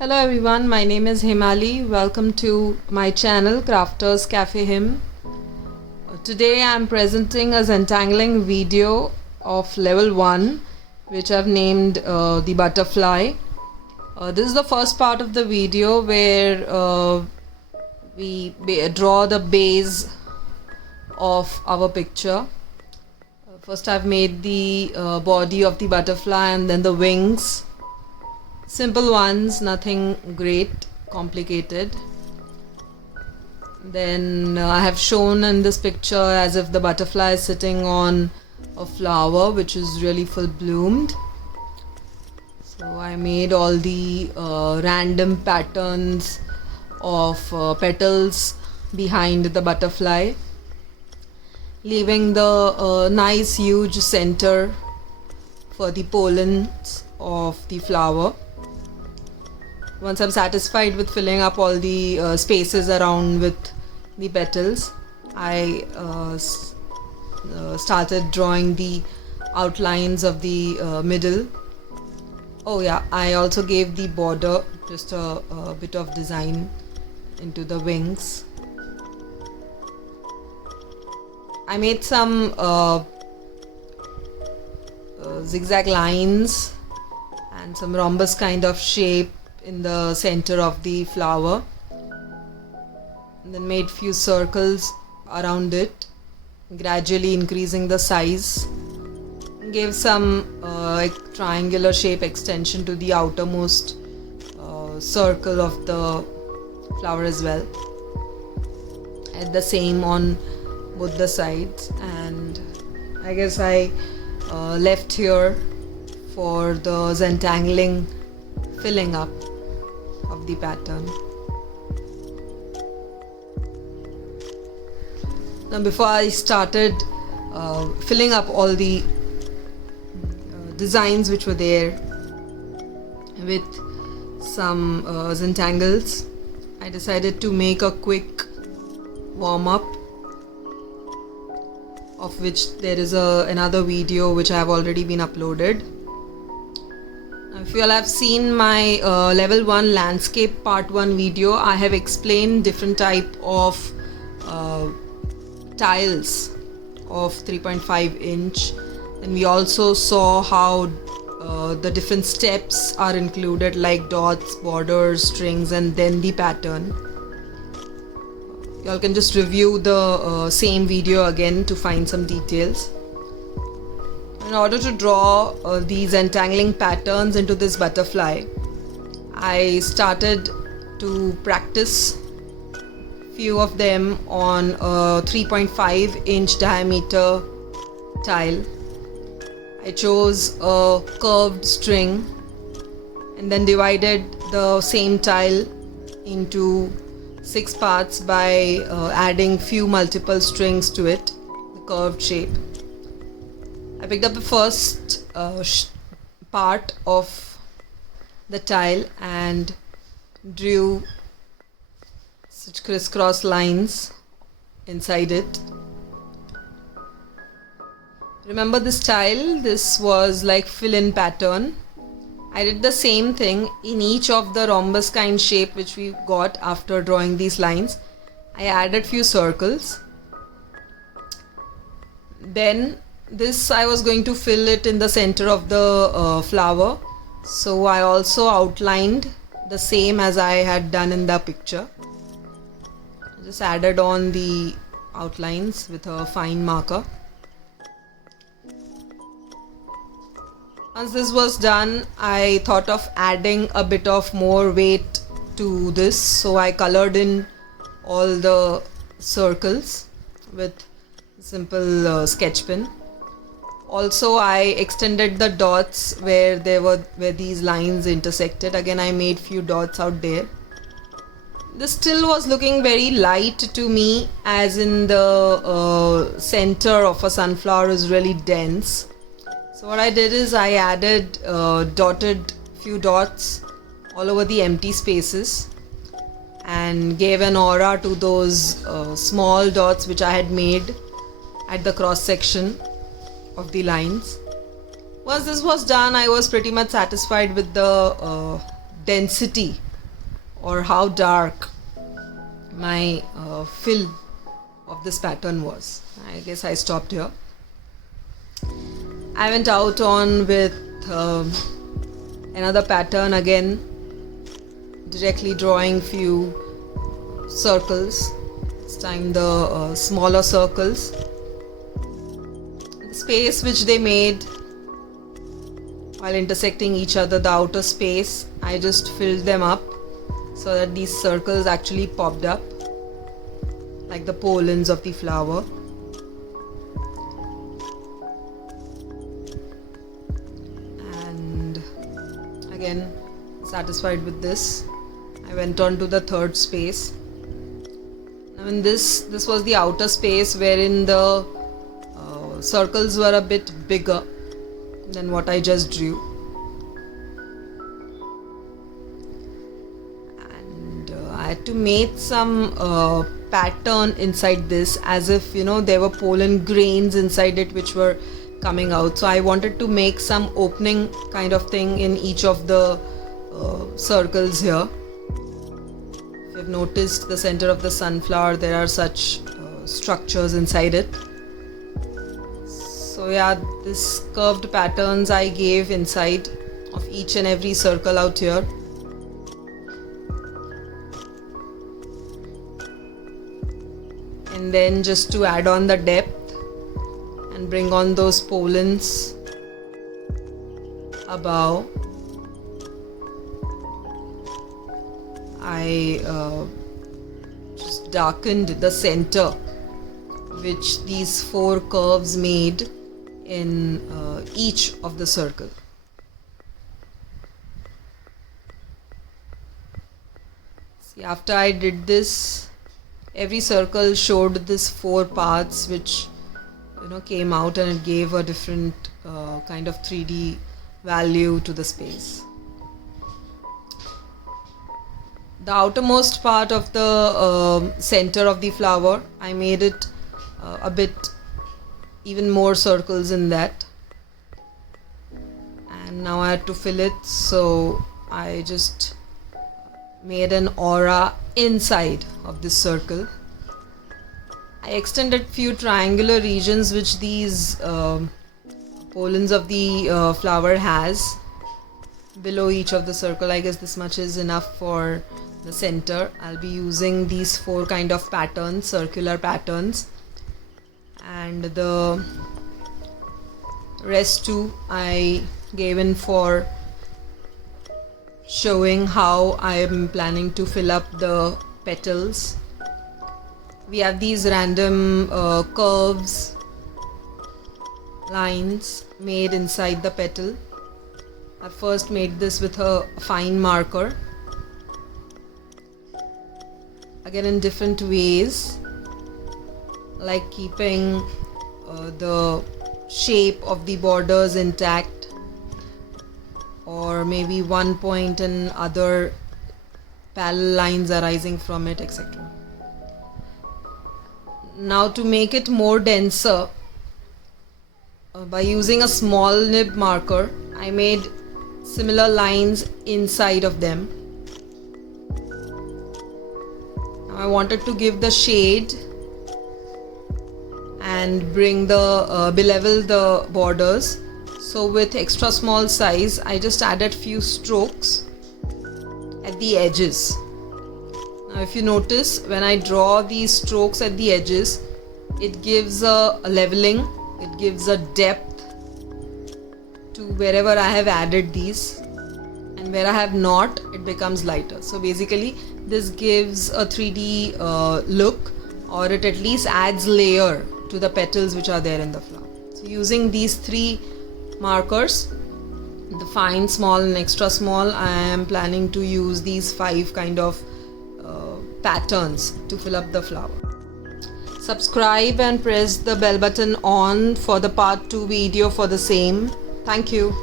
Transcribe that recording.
Hello everyone, my name is Himali. Welcome to my channel Crafters Cafe Him. Today I am presenting a Zentangling video of level 1 which I've named the butterfly. This is the first part of the video where we draw the base of our picture. First I've made the body of the butterfly and then the wings. Simple ones, nothing great, complicated. Then I have shown in this picture as if the butterfly is sitting on a flower which is really full bloomed. So I made all the random patterns of petals behind the butterfly, leaving the nice huge center for the pollens of the flower. Once I'm satisfied with filling up all the spaces around with the petals, I started drawing the outlines of the middle. Oh yeah, I also gave the border just a bit of design into the wings. I made some zigzag lines and some rhombus kind of shape in the center of the flower, and then made few circles around it, gradually increasing the size. Gave some triangular shape extension to the outermost circle of the flower as well. At the same on both the sides, and I guess I left here for the Zentangling filling up of the pattern. Now before I started filling up all the designs which were there with some Zentangles, I decided to make a quick warm-up, of which there is another video which I have already been uploaded. If you all have seen my level 1 landscape part 1 video, I have explained different type of tiles of 3.5 inch. And we also saw how the different steps are included, like dots, borders, strings, and then the pattern. You all can just review the same video again to find some details. In order to draw these entangling patterns into this butterfly, I started to practice few of them on a 3.5 inch diameter tile. I chose a curved string and then divided the same tile into 6 parts by adding few multiple strings to it, the curved shape. I picked up the first part of the tile and drew such crisscross lines inside it. Remember this tile? This was like fill-in pattern. I did the same thing in each of the rhombus kind shape which we got after drawing these lines. I added few circles. Then this I was going to fill it in the center of the flower, so I also outlined the same as I had done in the picture. I just added on the outlines with a fine marker. Once this was done, I thought of adding a bit of more weight to this, so I colored in all the circles with simple sketch pen. Also, I extended the dots where these lines intersected. Again, I made few dots out there. This still was looking very light to me, as in the center of a sunflower is really dense. So what I did is I added dotted few dots all over the empty spaces and gave an aura to those small dots which I had made at the cross section of the lines. Once this was done, I was pretty much satisfied with the density or how dark my fill of this pattern was. I guess I stopped here. I went out on with another pattern again, directly drawing few circles. This time the smaller circles. The space which they made while intersecting each other, the outer space, I just filled them up so that these circles actually popped up like the pollens of the flower. And again, satisfied with this, I went on to the third space. Now in this was the outer space wherein the circles were a bit bigger than what I just drew. And I had to make some pattern inside this, as if there were pollen grains inside it which were coming out. So I wanted to make some opening kind of thing in each of the circles here. If you've noticed the center of the sunflower, there are such structures inside it. So yeah, this curved patterns I gave inside of each and every circle out here. And then just to add on the depth and bring on those pollens above, I just darkened the center which these four curves made in each of the circle. See, after I did this, every circle showed this four paths which came out, and it gave a different kind of 3D value to the space. The outermost part of the center of the flower, I made it a bit even more circles in that, and now I had to fill it, so I just made an aura inside of this circle. I extended few triangular regions which these pollens of the flower has below each of the circle. I guess this much is enough for the center. I'll be using these four kind of patterns, circular patterns, and the rest too I gave in for showing how I am planning to fill up the petals. We have these random curves, lines made inside the petal. I first made this with a fine marker, again in different ways, like keeping the shape of the borders intact, or maybe one point and other parallel lines arising from it, etc. Now to make it more denser, by using a small nib marker, I made similar lines inside of them. Now I wanted to give the shade and bring the belevel the borders. So with extra small size, I just added few strokes at the edges. Now if you notice, when I draw these strokes at the edges, it gives a leveling, it gives a depth to wherever I have added these, and where I have not, it becomes lighter. So basically this gives a 3D look, or it at least adds layer to the petals which are there in the flower. So using these three markers, the fine, small and extra small, I am planning to use these 5 kind of patterns to fill up the flower. Subscribe and press the bell button on for the part 2 video for the same. Thank you.